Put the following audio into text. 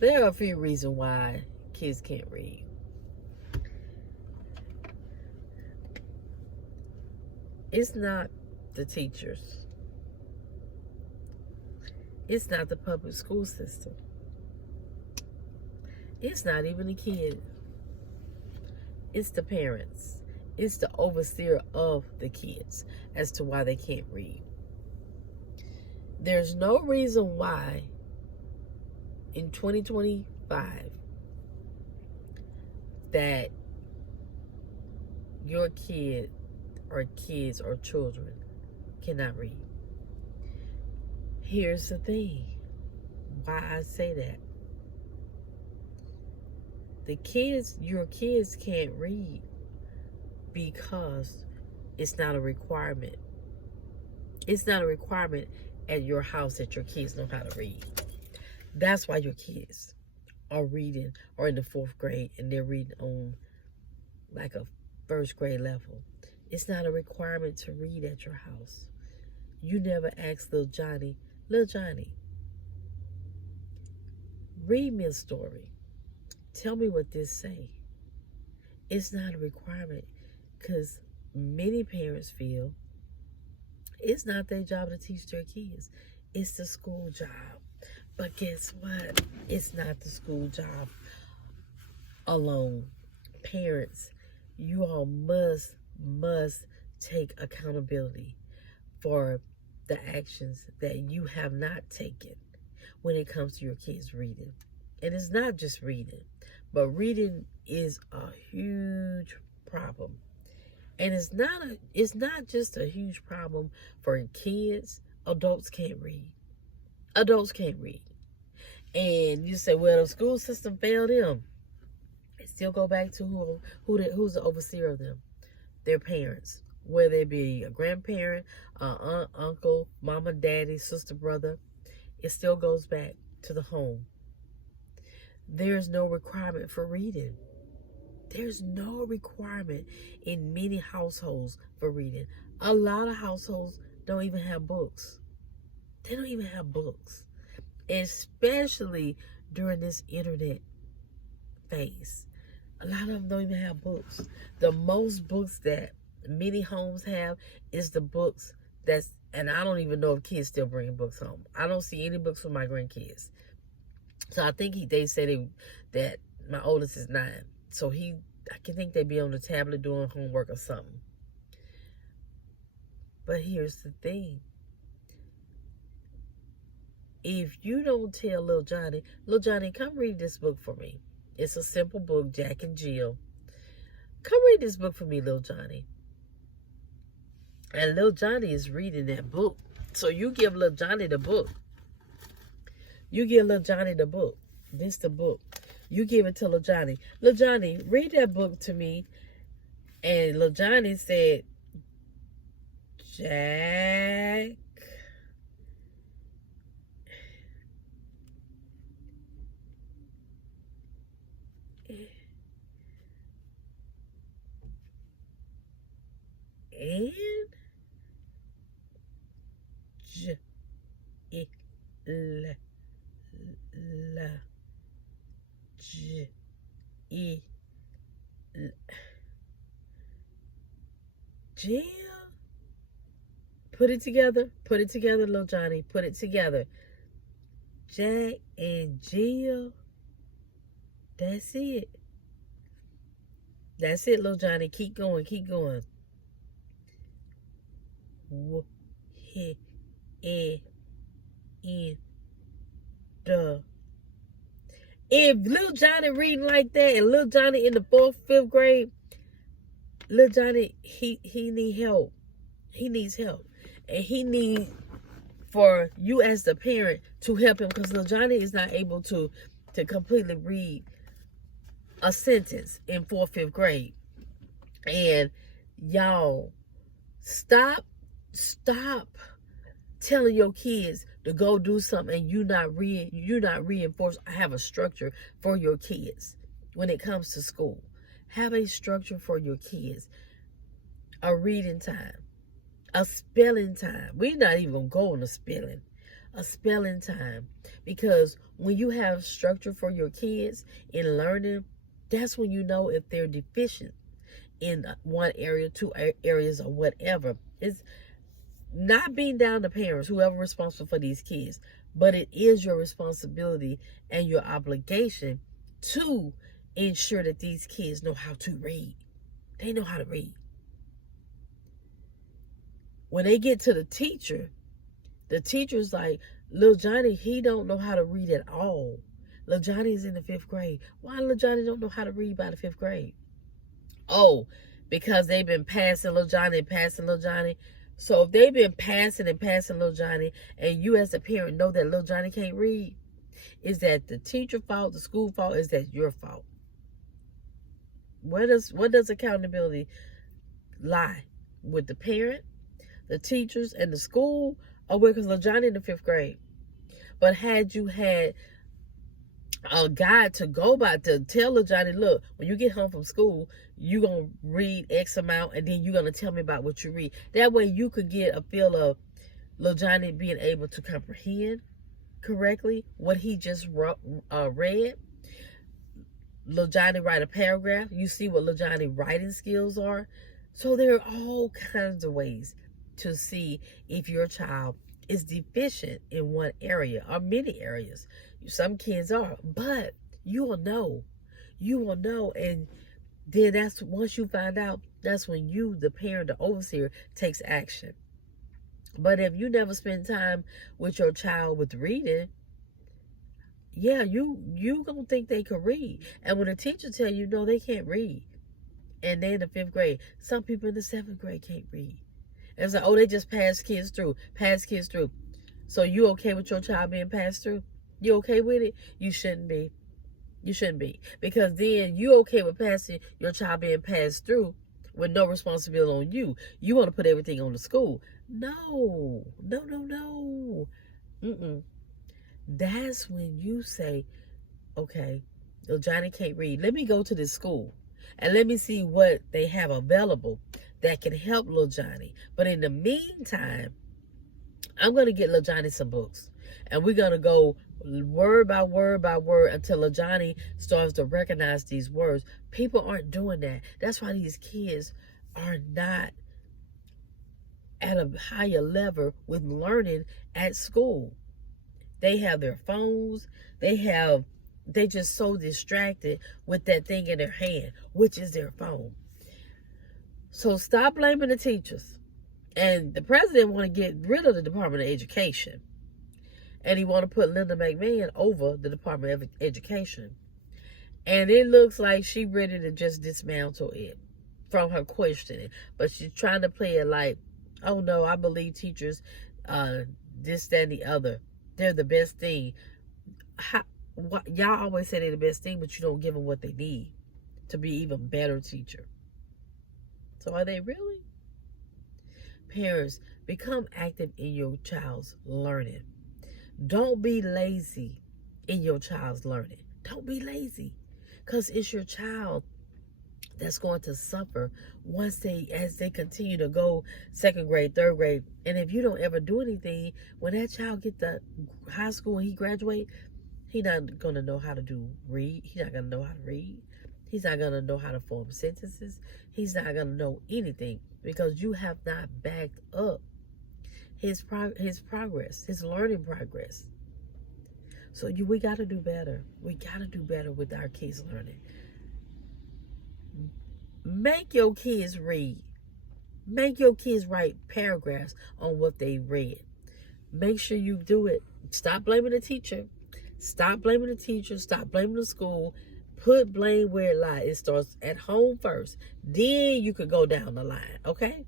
There are a few reasons why kids can't read. It's not the teachers. It's not the public school system. It's not even the kid. It's the parents. It's the overseer of the kids as to why they can't read. There's no reason why in 2025 that your kid or kids or children cannot read. Here's the thing why I say that. Your kids can't read because it's not a requirement. It's not a requirement at your house that your kids know how to read. That's why your kids are reading or in the 4th grade and they're reading on like a 1st grade level. It's not a requirement to read at your house. You never asked little Johnny, read me a story. Tell me what this say. It's not a requirement because many parents feel it's not their job to teach their kids. It's the school job. But guess what? It's not the school job alone. Parents, you all must take accountability for the actions that you have not taken when it comes to your kids reading. And it's not just reading, but reading is a huge problem. And it's not just a huge problem for kids. Adults can't read. Adults can't read. And you say, well, the school system failed them. It still go back to who's the overseer of them? Their parents. Whether it be a grandparent, aunt, uncle, mama, daddy, sister, brother. It still goes back to the home. There's no requirement for reading. There's no requirement in many households for reading. A lot of households don't even have books. They don't even have books. Especially during this internet phase. A lot of them don't even have books. The most books that many homes have is the books and I don't even know if kids still bring books home. I don't see any books for my grandkids. So I think they said that my oldest is 9. So I can think they'd be on the tablet doing homework or something. But here's the thing. If you don't tell little Johnny, come read this book for me. It's a simple book, Jack and Jill. Come read this book for me, little Johnny. And little Johnny is reading that book. So you give little Johnny the book. You give little Johnny the book. This the book. You give it to little Johnny. Little Johnny, read that book to me. And little Johnny said, Jack. And Jill. Put it together, little Johnny. Put it together. Jack and Jill. That's it. That's it, little Johnny. Keep going. If little Johnny reading like that and little Johnny in the 4th, 5th grade, little Johnny, he need help. He needs help. And he needs for you as the parent to help him because little Johnny is not able to completely read a sentence in 4th, 5th grade. And y'all, stop telling your kids to go do something and you not reinforce. Have a structure for your kids when it comes to school. Have a structure for your kids. A reading time, a spelling time. We're not even gonna go on a spelling time. Because when you have structure for your kids in learning, that's when you know if they're deficient in one area, two areas, or whatever. It's not being down to parents, whoever responsible for these kids, but it is your responsibility and your obligation to ensure that these kids know how to read. They know how to read. When they get to the teacher's like, little Johnny, he don't know how to read at all. Little Johnny's in the 5th grade. Why little Johnny don't know how to read by the 5th grade? Oh, because they've been passing little Johnny. So if they've been passing little Johnny, and you as a parent know that little Johnny can't read, is that the teacher fault, the school fault? Is that your fault? What does accountability lie? With the parent, the teachers, and the school? Or because little Johnny in the 5th grade? But had you had a guide to go by to tell little Johnny, look, when you get home from school, you're going to read X amount, and then you're going to tell me about what you read. That way you could get a feel of little Johnny being able to comprehend correctly what he just read. Little Johnny write a paragraph. You see what little Johnny writing skills are. So there are all kinds of ways to see if your child is deficient in one area or many areas. Some kids are, but you will know. And then that's, once you find out, that's when you, the parent, the overseer, takes action. But if you never spend time with your child with reading, yeah, you gonna think they can read. And when a teacher tell you, no, they can't read, and they're in the 5th grade, some people in the 7th grade can't read. And it's like, oh, they just pass kids through. So you okay with your child being passed through? You okay with it? You shouldn't be. Because then you okay with passing your child being passed through with no responsibility on you. You want to put everything on the school. No. That's when you say, okay, little Johnny can't read. Let me go to this school and let me see what they have available that can help little Johnny. But in the meantime, I'm going to get little Johnny some books. And we're going to go word by word until little Johnny starts to recognize these words. People aren't doing that. That's why these kids are not at a higher level with learning at school. They have their phones. They just so distracted with that thing in their hand, which is their phone. So stop blaming the teachers. And the president want to get rid of the Department of Education. And he want to put Linda McMahon over the Department of Education. And it looks like she ready to just dismantle it from her questioning. But she's trying to play it like, oh no, I believe teachers, this, that, and the other. They're the best thing. Y'all always say they're the best thing, but you don't give them what they need to be even better teacher. So are they really? Parents, become active in your child's learning. Don't be lazy in your child's learning. Don't be lazy, because it's your child that's going to suffer as they continue to go 2nd grade, 3rd grade. And if you don't ever do anything, when that child get to high school and he graduate, he's not going to know how to read. He's not going to know how to read. He's not going to know how to form sentences. He's not going to know anything, because you have not backed up his progress, his learning progress. So we got to do better. We got to do better with our kids' learning. Make your kids read. Make your kids write paragraphs on what they read. Make sure you do it. Stop blaming the teacher. Stop blaming the school. Put blame where it lies. It starts at home first. Then you could go down the line, okay?